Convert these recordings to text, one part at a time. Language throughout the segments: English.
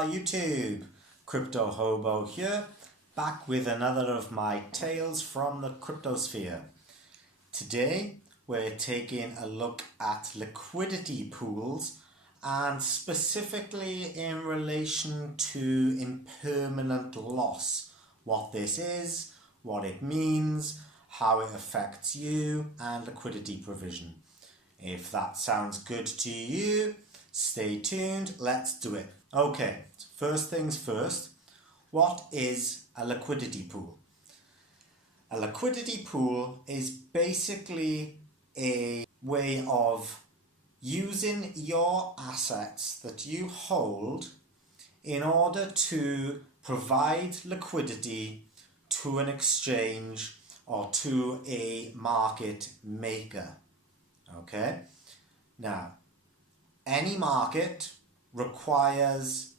Hola YouTube, Crypto Hobo here, back with another of my tales from the cryptosphere. Today we're taking a look at liquidity pools and specifically in relation to impermanent loss. What this is, what it means, how it affects you, and liquidity provision. If that sounds good to you, stay tuned, let's do it. Okay, first things first, what is a liquidity pool? A liquidity pool is basically a way of using your assets that you hold in order to provide liquidity to an exchange or to a market maker. Okay, now any market requires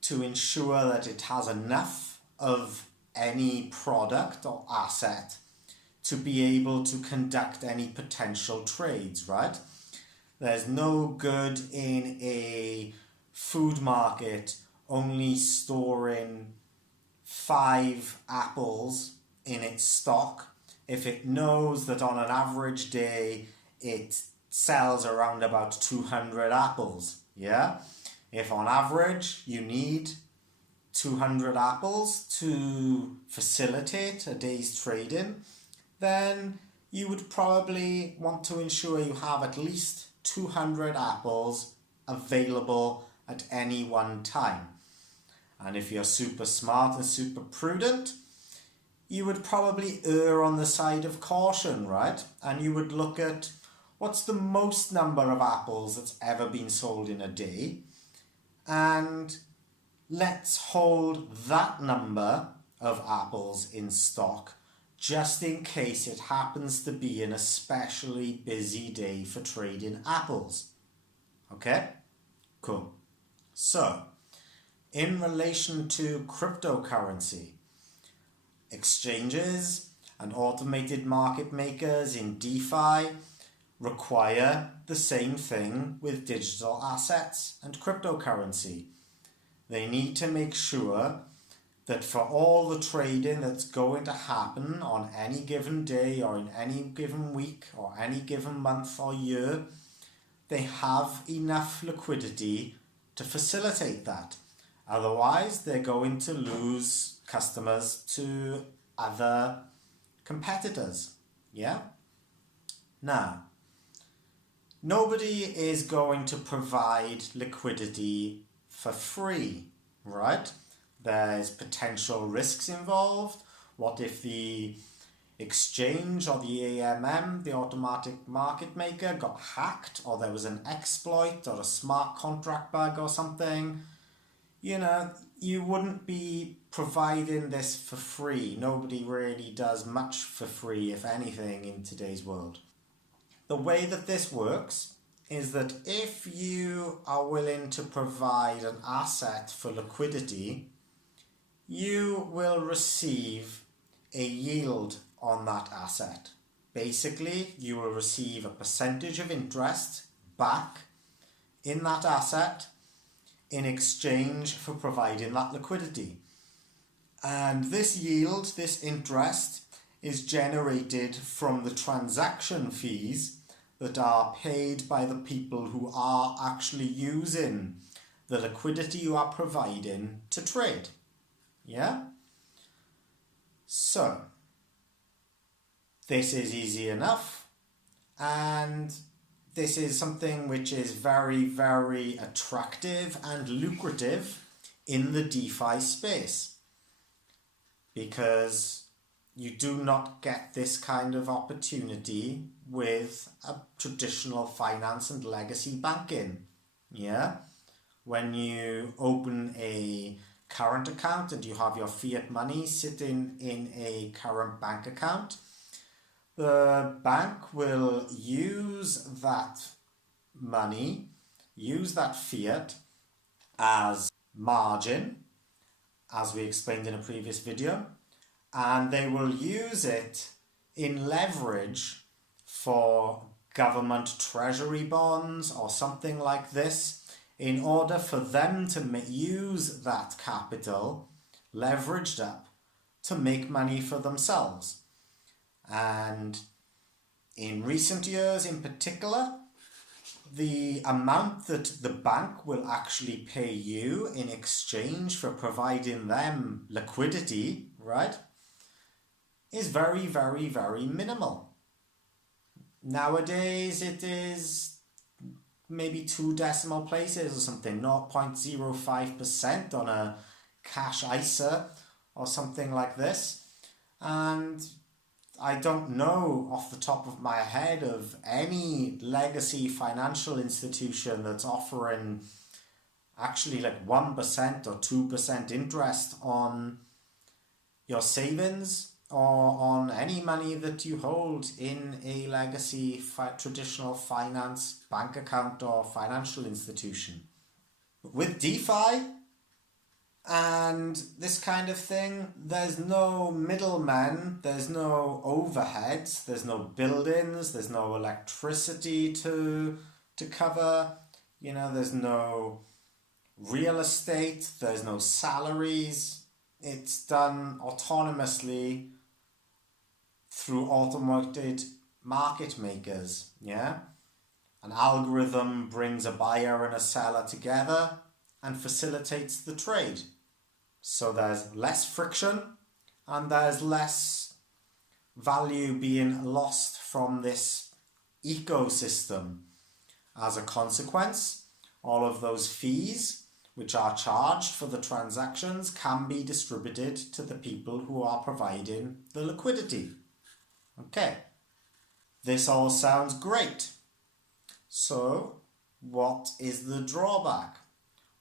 to ensure that it has enough of any product or asset to be able to conduct any potential trades, right? There's no good in a food market only storing 5 apples in its stock if it knows that on an average day it sells around about 200 apples, yeah? If on average you need 200 apples to facilitate a day's trading, then you would probably want to ensure you have at least 200 apples available at any one time. And if you're super smart and super prudent, you would probably err on the side of caution, right? And you would look at what's the most number of apples that's ever been sold in a day, and let's hold that number of apples in stock just in case it happens to be an especially busy day for trading apples. Okay? Cool. So, in relation to cryptocurrency, exchanges and automated market makers in DeFi require the same thing with digital assets and cryptocurrency. They need to make sure that for all the trading that's going to happen on any given day or in any given week or any given month or year, they have enough liquidity to facilitate that. Otherwise, they're going to lose customers to other competitors. Yeah? Now, nobody is going to provide liquidity for free, right? There's potential risks involved. What if the exchange or the AMM, the automatic market maker, got hacked, or there was an exploit or a smart contract bug or something? You know, you wouldn't be providing this for free. Nobody really does much for free, if anything, in today's world. The way that this works is that if you are willing to provide an asset for liquidity, you will receive a yield on that asset. Basically, you will receive a percentage of interest back in that asset in exchange for providing that liquidity. And this yield, this interest, is generated from the transaction fees that are paid by the people who are actually using the liquidity you are providing to trade. Yeah? So, this is easy enough, and this is something which is very, very attractive and lucrative in the DeFi space, because you do not get this kind of opportunity with a traditional finance and legacy banking. Yeah? When you open a current account and you have your fiat money sitting in a current bank account, the bank will use that money, use that fiat as margin, as we explained in a previous video, and they will use it in leverage for government treasury bonds or something like this in order for them to use that capital leveraged up to make money for themselves. And in recent years in particular, the amount that the bank will actually pay you in exchange for providing them liquidity, right, is very, very, very minimal. Nowadays it is maybe 2 decimal places or something, 0.05% on a cash ISA or something like this. And I don't know off the top of my head of any legacy financial institution that's offering actually like 1% or 2% interest on your savings or on any money that you hold in a legacy traditional finance bank account or financial institution. With DeFi and this kind of thing, there's no middlemen, there's no overheads, there's no buildings, there's no electricity to cover, there's no real estate, there's no salaries. It's done autonomously through automated market makers, yeah? An algorithm brings a buyer and a seller together and facilitates the trade. So there's less friction and there's less value being lost from this ecosystem. As a consequence, all of those fees which are charged for the transactions can be distributed to the people who are providing the liquidity. Okay, this all sounds great. So, what is the drawback?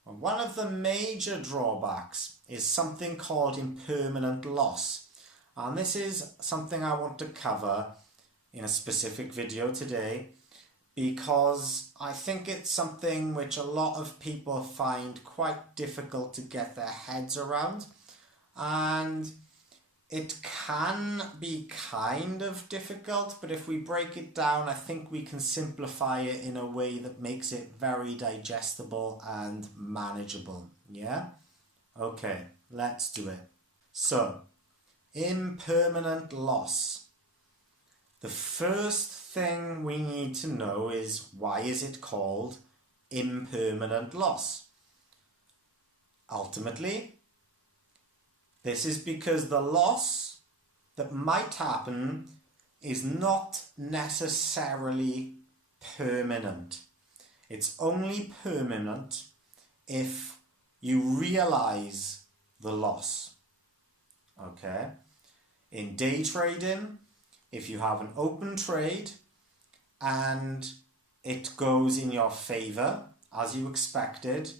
Well, one of the major drawbacks is something called impermanent loss. And this is something I want to cover in a specific video today because I think it's something which a lot of people find quite difficult to get their heads around. And it can be kind of difficult, but if we break it down, I think we can simplify it in a way that makes it very digestible and manageable. Yeah? Okay, let's do it. So, impermanent loss. The first thing we need to know is, why is it called impermanent loss? Ultimately, this is because the loss that might happen is not necessarily permanent. It's only permanent if you realize the loss. Okay? In day trading, if you have an open trade and it goes in your favor as you expected,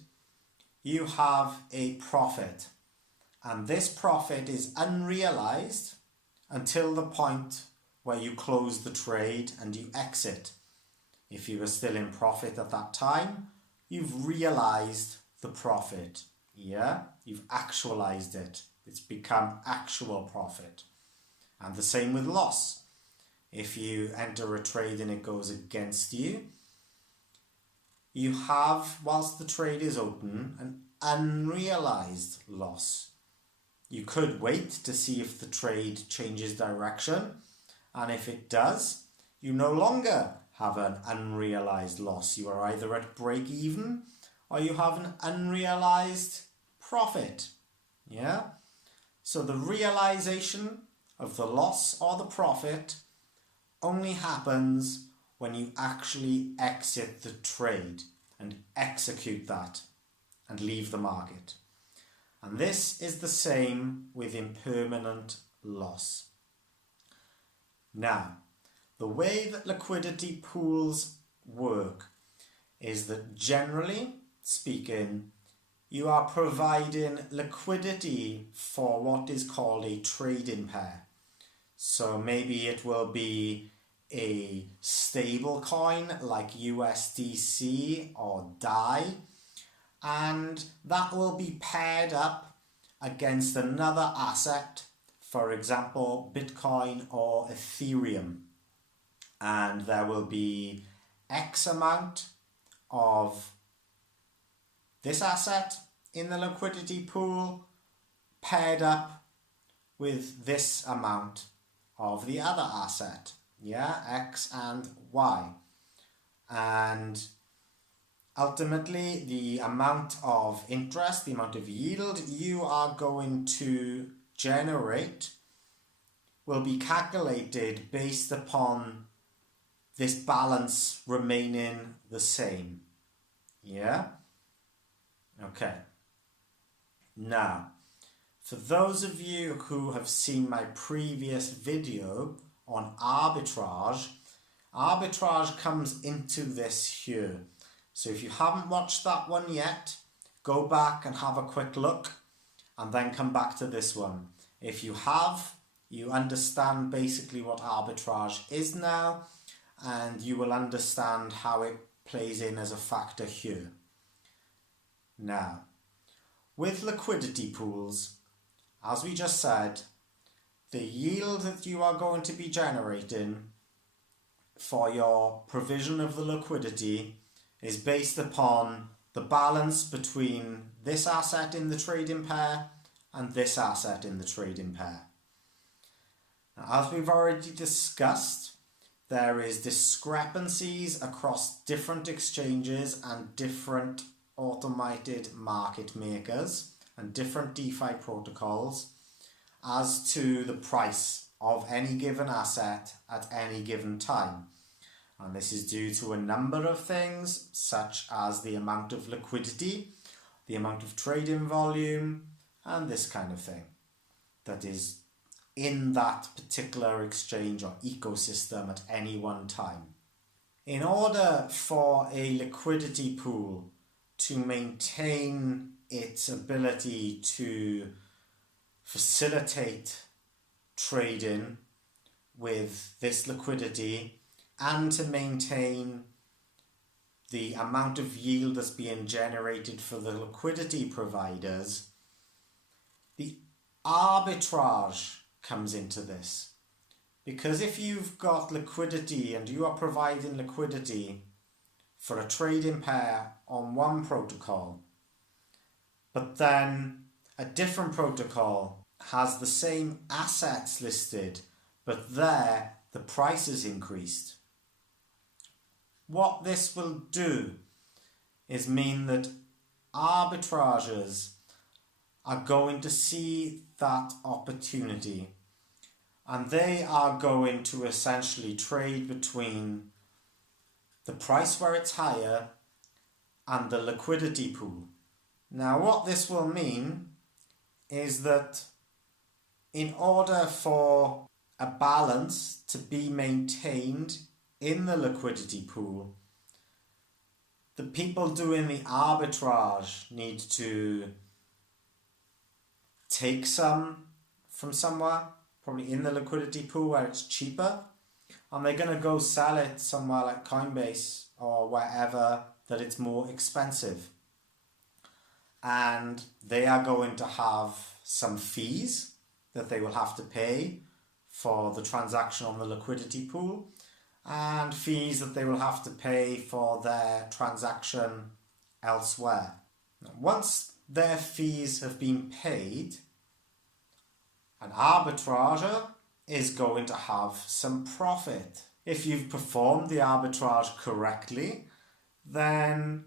you have a profit. And this profit is unrealized until the point where you close the trade and you exit. If you were still in profit at that time, you've realized the profit. Yeah? You've actualized it. It's become actual profit. And the same with loss. If you enter a trade and it goes against you, you have, whilst the trade is open, an unrealized loss. You could wait to see if the trade changes direction, and if it does, you no longer have an unrealized loss. You are either at break even or you have an unrealized profit. Yeah? So the realization of the loss or the profit only happens when you actually exit the trade and execute that and leave the market. And this is the same with impermanent loss. Now, the way that liquidity pools work is that, generally speaking, you are providing liquidity for what is called a trading pair. So maybe it will be a stable coin like USDC or DAI, and that will be paired up against another asset, for example, Bitcoin or Ethereum. And there will be X amount of this asset in the liquidity pool paired up with this amount of the other asset, X and Y. And ultimately, the amount of interest, the amount of yield you are going to generate will be calculated based upon this balance remaining the same. Okay. Now, for those of you who have seen my previous video on arbitrage, arbitrage comes into this here. So if you haven't watched that one yet, go back and have a quick look and then come back to this one. If you have, you understand basically what arbitrage is now, and you will understand how it plays in as a factor here. Now, with liquidity pools, as we just said, the yield that you are going to be generating for your provision of the liquidity is based upon the balance between this asset in the trading pair and this asset in the trading pair. Now, as we've already discussed, there is discrepancies across different exchanges and different automated market makers and different DeFi protocols as to the price of any given asset at any given time. And this is due to a number of things, such as the amount of liquidity, the amount of trading volume, and this kind of thing that is in that particular exchange or ecosystem at any one time. In order for a liquidity pool to maintain its ability to facilitate trading with this liquidity and to maintain the amount of yield that's being generated for the liquidity providers, the arbitrage comes into this. Because if you've got liquidity and you are providing liquidity for a trading pair on one protocol, but then a different protocol has the same assets listed, but there the price is increased, what this will do is mean that arbitrageurs are going to see that opportunity, and they are going to essentially trade between the price where it's higher and the liquidity pool. Now, what this will mean is that in order for a balance to be maintained in the liquidity pool, the people doing the arbitrage need to take some from somewhere, probably in the liquidity pool where it's cheaper, and they're going to go sell it somewhere like Coinbase or wherever that it's more expensive. And they are going to have some fees that they will have to pay for the transaction on the liquidity pool, and fees that they will have to pay for their transaction elsewhere. Now, once their fees have been paid, an arbitrager is going to have some profit. If you've performed the arbitrage correctly, then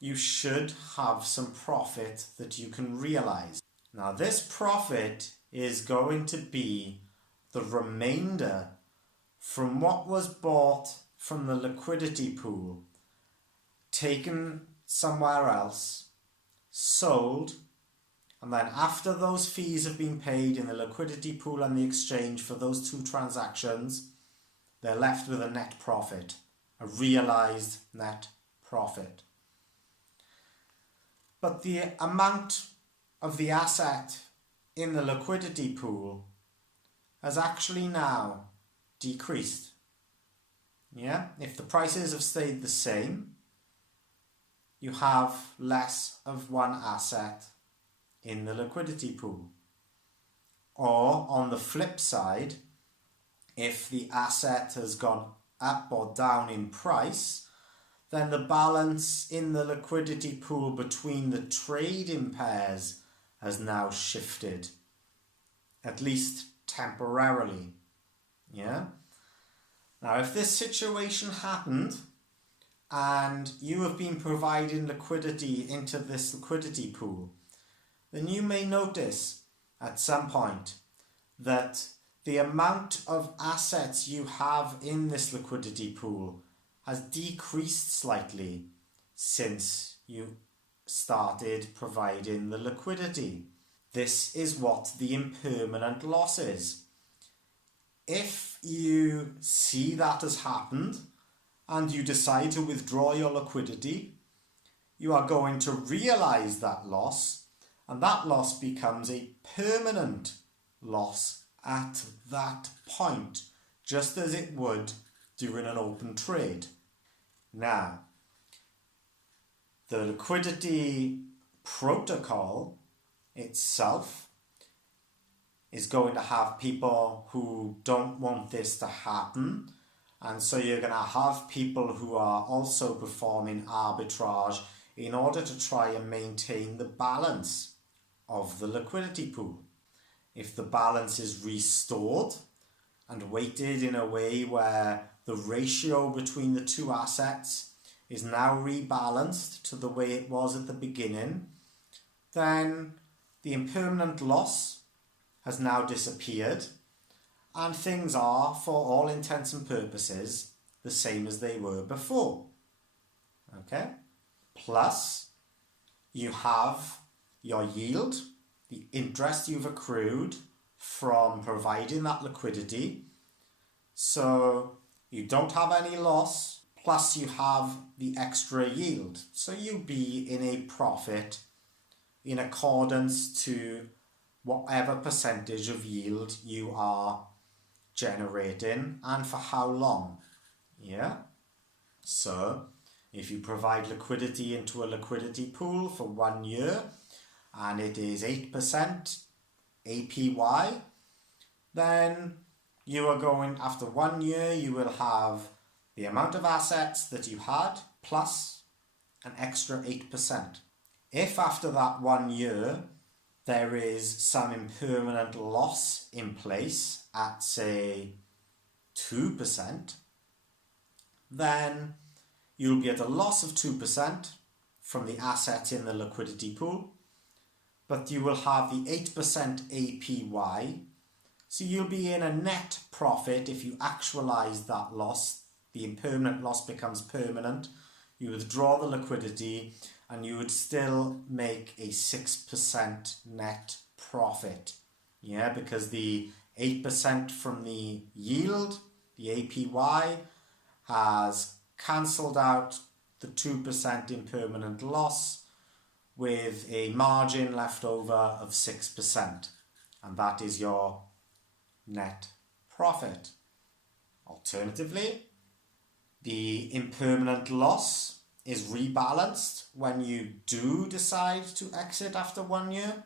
you should have some profit that you can realize. Now, this profit is going to be the remainder from what was bought from the liquidity pool, taken somewhere else, sold, and then after those fees have been paid in the liquidity pool and the exchange for those two transactions, they're left with a net profit, a realized net profit. But the amount of the asset in the liquidity pool has actually now decreased. If the prices have stayed the same, you have less of one asset in the liquidity pool. Or on the flip side, if the asset has gone up or down in price, then the balance in the liquidity pool between the trading pairs has now shifted, at least temporarily. Yeah. Now, if this situation happened and you have been providing liquidity into this liquidity pool, then you may notice at some point that the amount of assets you have in this liquidity pool has decreased slightly since you started providing the liquidity. This is what the impermanent loss is. If you see that has happened and you decide to withdraw your liquidity, you are going to realize that loss, and that loss becomes a permanent loss at that point, just as it would during an open trade. Now, the liquidity protocol itself is going to have people who don't want this to happen, and so you're going to have people who are also performing arbitrage in order to try and maintain the balance of the liquidity pool. If the balance is restored and weighted in a way where the ratio between the two assets is now rebalanced to the way it was at the beginning, then the impermanent loss has now disappeared and things are, for all intents and purposes, the same as they were before. Okay? Plus, you have your yield, the interest you've accrued from providing that liquidity. So you don't have any loss, plus you have the extra yield. So you'll be in a profit in accordance to whatever percentage of yield you are generating and for how long. Yeah? So if you provide liquidity into a liquidity pool for 1 year and it is 8% APY, then you are going, after 1 year, you will have the amount of assets that you had plus an extra 8%. If after that 1 year there is some impermanent loss in place at, say, 2%, then you'll be at a loss of 2% from the assets in the liquidity pool, but you will have the 8% APY, so you'll be in a net profit if you actualize that loss. The impermanent loss becomes permanent. You withdraw the liquidity and you would still make a 6% net profit. Yeah, because the 8% from the yield, the APY, has cancelled out the 2% impermanent loss with a margin left over of 6%. And that is your net profit. Alternatively, the impermanent loss is rebalanced when you do decide to exit after 1 year,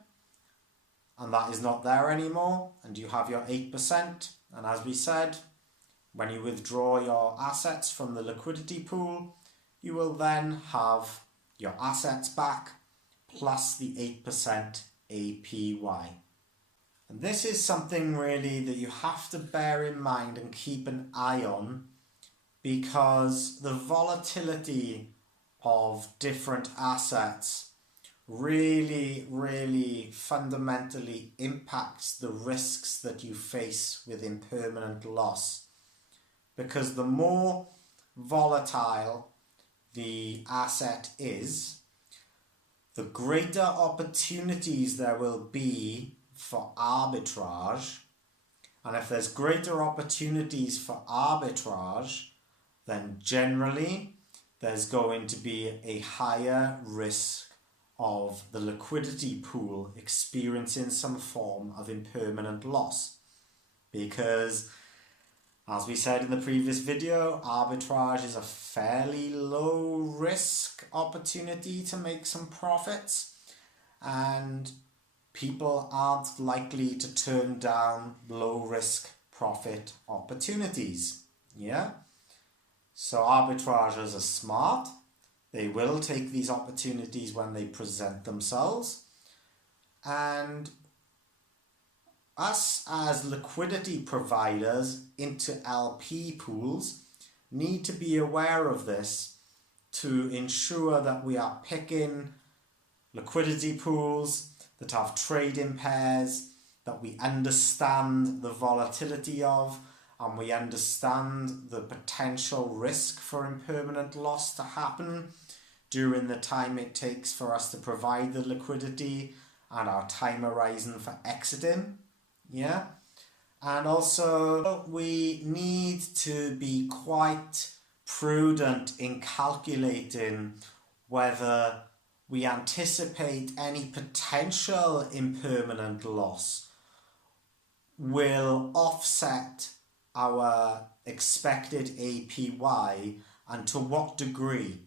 and that is not there anymore, and you have your 8%. And as we said, when you withdraw your assets from the liquidity pool, you will then have your assets back plus the 8% APY. And this is something really that you have to bear in mind and keep an eye on, because the volatility of different assets really fundamentally impacts the risks that you face with impermanent loss. Because the more volatile the asset is, the greater opportunities there will be for arbitrage. And if there's greater opportunities for arbitrage, then generally there's going to be a higher risk of the liquidity pool experiencing some form of impermanent loss. Because, as we said in the previous video, arbitrage is a fairly low risk opportunity to make some profits, and people aren't likely to turn down low risk profit opportunities. Yeah? So arbitrageurs are smart. They will take these opportunities when they present themselves. And us as liquidity providers into LP pools need to be aware of this to ensure that we are picking liquidity pools that have trading pairs that we understand the volatility of, and we understand the potential risk for impermanent loss to happen during the time it takes for us to provide the liquidity and our time horizon for exiting. Yeah. And also we need to be quite prudent in calculating whether we anticipate any potential impermanent loss will offset our expected APY, and to what degree.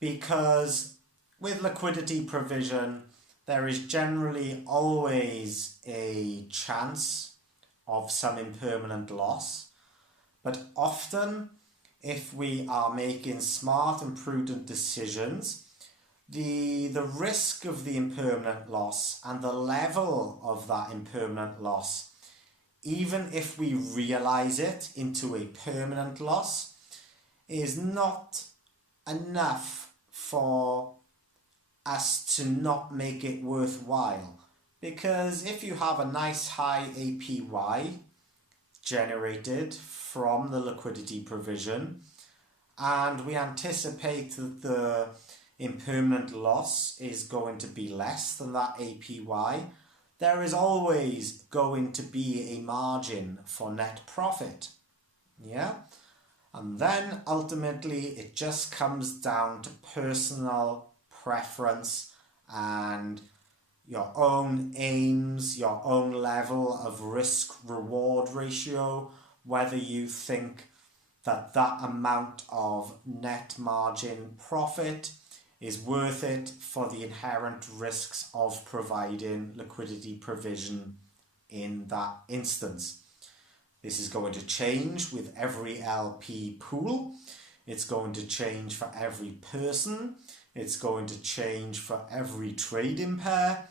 Because with liquidity provision, there is generally always a chance of some impermanent loss, but often if we are making smart and prudent decisions, the risk of the impermanent loss and the level of that impermanent loss, even if we realize it into a permanent loss, is not enough for us to not make it worthwhile. Because if you have a nice high APY generated from the liquidity provision, and we anticipate that the impermanent loss is going to be less than that APY, there is always going to be a margin for net profit. Yeah? And then ultimately it just comes down to personal preference and your own aims, your own level of risk-reward ratio, whether you think that amount of net margin profit is worth it for the inherent risks of providing liquidity provision in that instance. This is going to change with every LP pool. It's going to change for every person. It's going to change for every trading pair.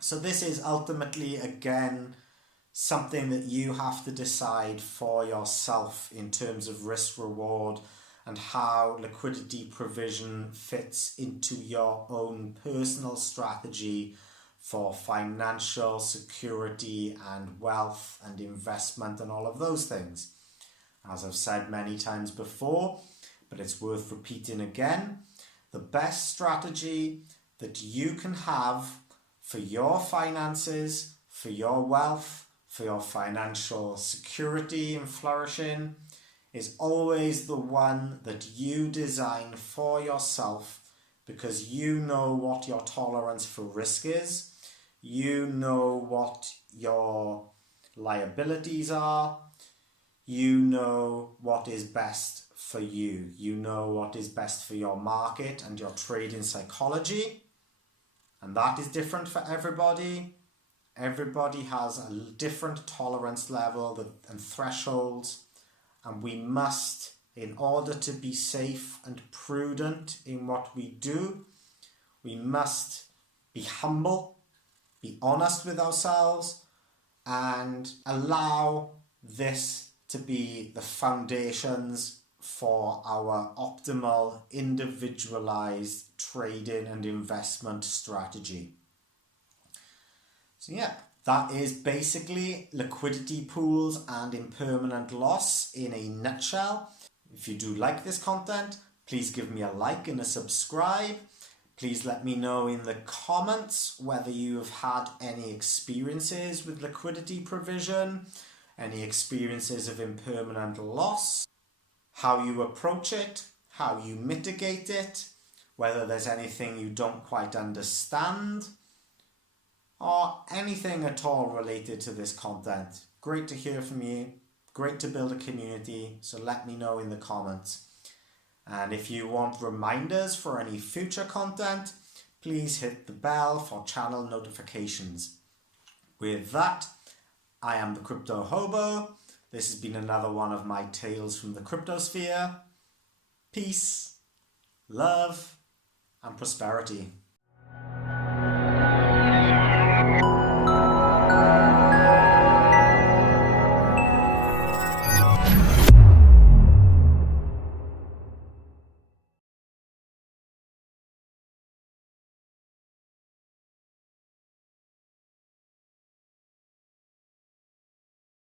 So this is ultimately, again, something that you have to decide for yourself in terms of risk reward and how liquidity provision fits into your own personal strategy for financial security and wealth and investment and all of those things. As I've said many times before, but it's worth repeating again, the best strategy that you can have for your finances, for your wealth, for your financial security and flourishing is always the one that you design for yourself, because you know what your tolerance for risk is, you know what your liabilities are, you know what is best for you, you know what is best for your market and your trading psychology, and that is different for everybody. Everybody has a different tolerance level and thresholds, and we must, in order to be safe and prudent in what we do, we must be humble, be honest with ourselves, and allow this to be the foundations for our optimal individualized trading and investment strategy. So yeah, that is basically liquidity pools and impermanent loss in a nutshell. If you do like this content, please give me a like and a subscribe. Please let me know in the comments whether you have had any experiences with liquidity provision, any experiences of impermanent loss, how you approach it, how you mitigate it, whether there's anything you don't quite understand, or anything at all related to this content. Great to hear from you. Great to build a community. So let me know in the comments. And if you want reminders for any future content, please hit the bell for channel notifications. With that, I am the Crypto Hobo. This has been another one of my tales from the cryptosphere. peace, love, and prosperity.